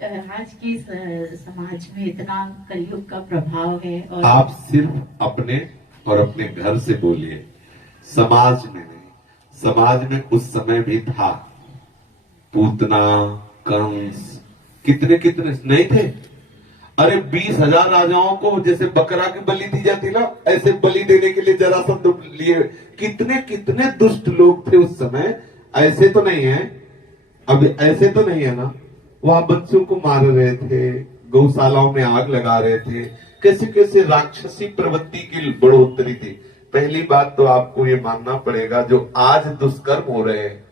आज की समाज में इतना कलयुग का प्रभाव है। और आप सिर्फ अपने और अपने घर से बोलिए, समाज में नहीं। समाज में उस समय भी था, पूतना, कंस, कितने कितने नहीं थे। अरे 20,000 राजाओं को जैसे बकरा की बलि दी जाती ना, ऐसे बलि देने के लिए जरासंध लिए। कितने कितने दुष्ट लोग थे उस समय। ऐसे तो नहीं है, अब ऐसे तो नहीं है ना। वहां बच्चों को मार रहे थे, गौशालाओं में आग लगा रहे थे, कैसे कैसे राक्षसी प्रवृत्ति की बढ़ोतरी थी। पहली बात तो आपको ये मानना पड़ेगा, जो आज दुष्कर्म हो रहे हैं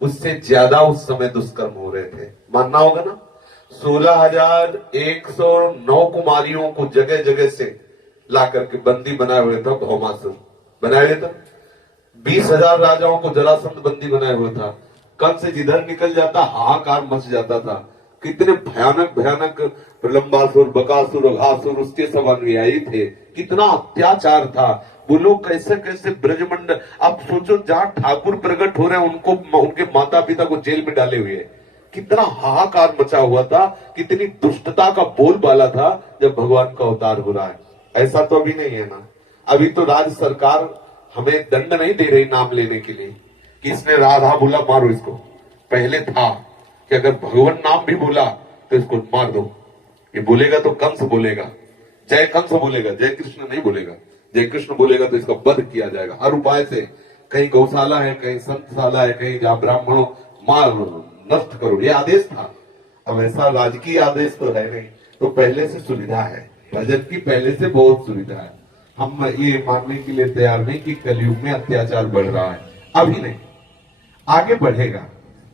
उससे ज्यादा उस समय दुष्कर्म हो रहे थे, मानना होगा ना। 16,109 कुमारियों को जगह जगह से ला करके बंदी बनाए हुए था भौमासुर, बनाए हुए था। 20,000 राजाओं को जरासंध बंदी बनाए हुए था। कंस जिधर निकल जाता हाहाकार मच जाता था। कितने भयानक भयानक प्रलंबासुर, बकासुर, अघासुर उसके सब अनुयायी थे। कितना अत्याचार था। वो लोग कैसे कैसे ब्रजमंडल, आप सोचो जहां ठाकुर प्रकट हो रहे हैं उनको, उनके माता पिता को जेल में डाले हुए। कितना हाहाकार मचा हुआ था, कितनी दुष्टता का बोलबाला था जब भगवान का अवतार हो रहा है। ऐसा तो अभी नहीं है ना। अभी तो राज्य सरकार हमें दंड नहीं दे रही नाम लेने के लिए कि इसने राधा बोला मारो इसको। पहले था कि अगर भगवान नाम भी बोला तो इसको मार दो। ये बोलेगा तो कंस बोलेगा, जय कंस बोलेगा, जय कृष्ण नहीं बोलेगा। जय कृष्ण बोलेगा तो इसका वध किया जाएगा हर उपाय से। कहीं गौशाला है, कहीं संतशाला है, कहीं जहां ब्राह्मणों मार नष्ट करो, ये आदेश था। अब ऐसा राजकीय आदेश तो है नहीं, तो पहले से सुविधा है, भजन की पहले से बहुत सुविधा है। हम ये मानने के लिए तैयार नहीं कि कलयुग में अत्याचार बढ़ रहा है, अभी नहीं, आगे बढ़ेगा।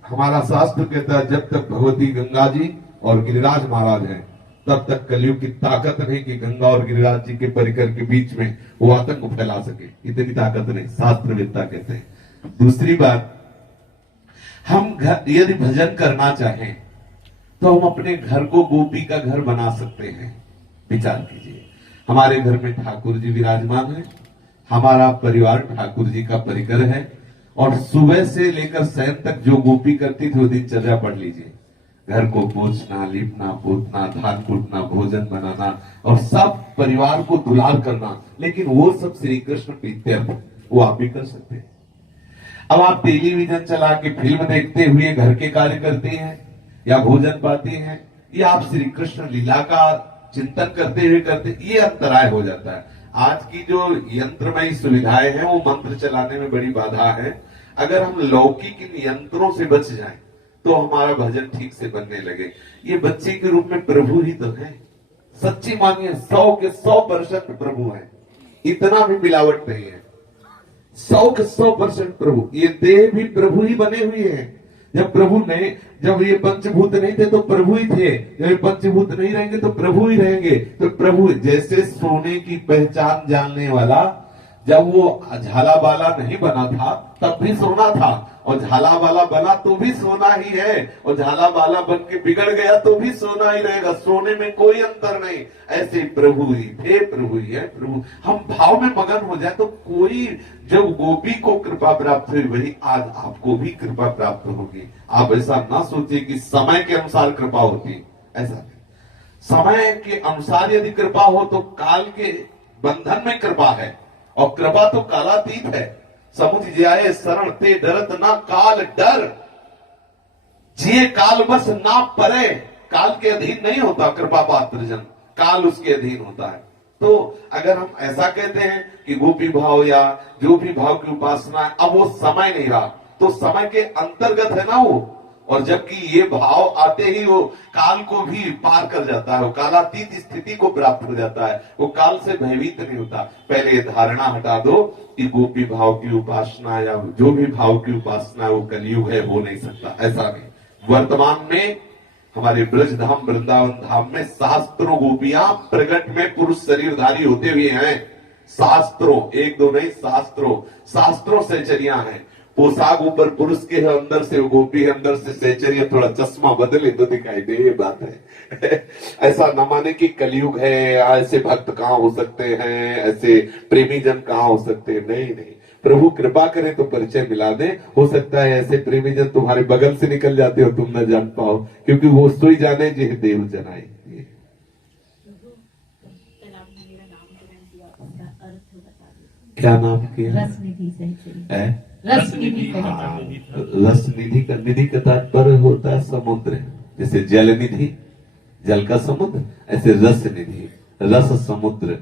हमारा शास्त्र कहता है जब तक भगवती गंगा जी और गिरिराज महाराज हैं तब तक कलयुग की ताकत नहीं कि गंगा और गिरिराज जी के परिकर के बीच में वो आतंक फैला सके। इतनी ताकत नहीं, शास्त्रवेत्ता कहते हैं। दूसरी बात, हम यदि भजन करना चाहें तो हम अपने घर को गोपी का घर बना सकते हैं। विचार कीजिए, हमारे घर में ठाकुर जी विराजमान है, हमारा परिवार ठाकुर जी का परिकर है, और सुबह से लेकर शयन तक जो गोपी करती थी वो दिनचर्या पढ़ लीजिए। घर को पोछना, लीपना, पोतना, धान कूटना, भोजन बनाना और सब परिवार को दुलार करना, लेकिन वो सब श्री कृष्ण प्रीत्यर्थ वो आप भी कर सकते हैं। अब आप टेलीविजन चला के फिल्म देखते हुए घर के कार्य करते हैं या भोजन पाते हैं, या आप श्री कृष्ण लीला का चिंतन करते हुए करते, ये अंतराय हो जाता है। आज की जो यंत्रमयी सुविधाएं हैं वो मंत्र चलाने में बड़ी बाधा है। अगर हम लौकिक इन यंत्रों से बच जाएं तो हमारा भजन ठीक से बनने लगे। ये बच्चे के रूप में प्रभु ही तो है, सच्ची मानिए 100 के 100% प्रभु है, इतना भी मिलावट नहीं है। 100 के 100% प्रभु, ये देह भी प्रभु ही बने हुए हैं। जब प्रभु ने, जब ये पंचभूत नहीं थे तो प्रभु ही थे, जब ये पंचभूत नहीं रहेंगे तो प्रभु ही रहेंगे। तो प्रभु जैसे सोने की पहचान जानने वाला, जब वो झाला बाला नहीं बना था तब भी सोना था, और झाला बाला बना तो भी सोना ही है, और झाला बाला बन के बिगड़ गया तो भी सोना ही रहेगा। सोने में कोई अंतर नहीं। ऐसे प्रभु ही थे, प्रभु ही है। प्रभु हम भाव में मगन हो जाए तो कोई, जब गोपी को कृपा प्राप्त हुई वही आज आपको भी कृपा प्राप्त होगी। आप ऐसा ना सोचिए कि समय के अनुसार कृपा होती, ऐसा नहीं। समय के अनुसार यदि कृपा हो तो काल के बंधन में कृपा है, और कृपा तो कालातीत है। समुझ जाए शरण ते डरत ना काल डर, जिए काल बस ना परे। काल के अधीन नहीं होता कृपा पात्र जन, काल उसके अधीन होता है। तो अगर हम ऐसा कहते हैं कि गोपी भाव या जो भी भाव की उपासना है, अब वो समय नहीं रहा तो समय के अंतर्गत है ना वो, और जबकि ये भाव आते ही वो काल को भी पार कर जाता है, वो कालातीत स्थिति को प्राप्त हो जाता है, वो काल से भयभीत नहीं होता। पहले ये धारणा हटा दो कि गोपी भाव की उपासना या जो भी भाव की उपासना वो कलयुग है, हो नहीं सकता, ऐसा नहीं। वर्तमान में हमारे ब्रज धाम वृंदावन धाम में शास्त्रों गोपियां प्रगट में पुरुष शरीरधारी होते हुए हैं। शास्त्रों, एक दो नहीं, शास्त्रों से चरिया है। पोशाक ऊपर पुरुष के है, अंदर से गोपी है, अंदर से सहचर्य, थोड़ा चश्मा बदले तो दिखाई दे, ये बात है। ऐसा न माने कि कलयुग है, ऐसे भक्त कहां हो सकते हैं, ऐसे प्रेमी जन कहां हो सकते हैं, नहीं नहीं। प्रभु कृपा करे तो परिचय मिला दे। हो सकता है ऐसे प्रेमी जन तुम्हारे बगल से निकल जाते हो, तुम न जान पाओ, क्योंकि वो सोई जाने जिह देव जनाए। आपने मेरा नामकरण किया, उसका अर्थ बता दीजिए। क्या नाम किया? रसनिधि सहित। है? रसनिधि हाँ, सहित। रस निधि का, निधि का तात्पर्य होता है समुद्र। जैसे जल निधि, जल का समुद्र, ऐसे रस निधि, रस समुद्र।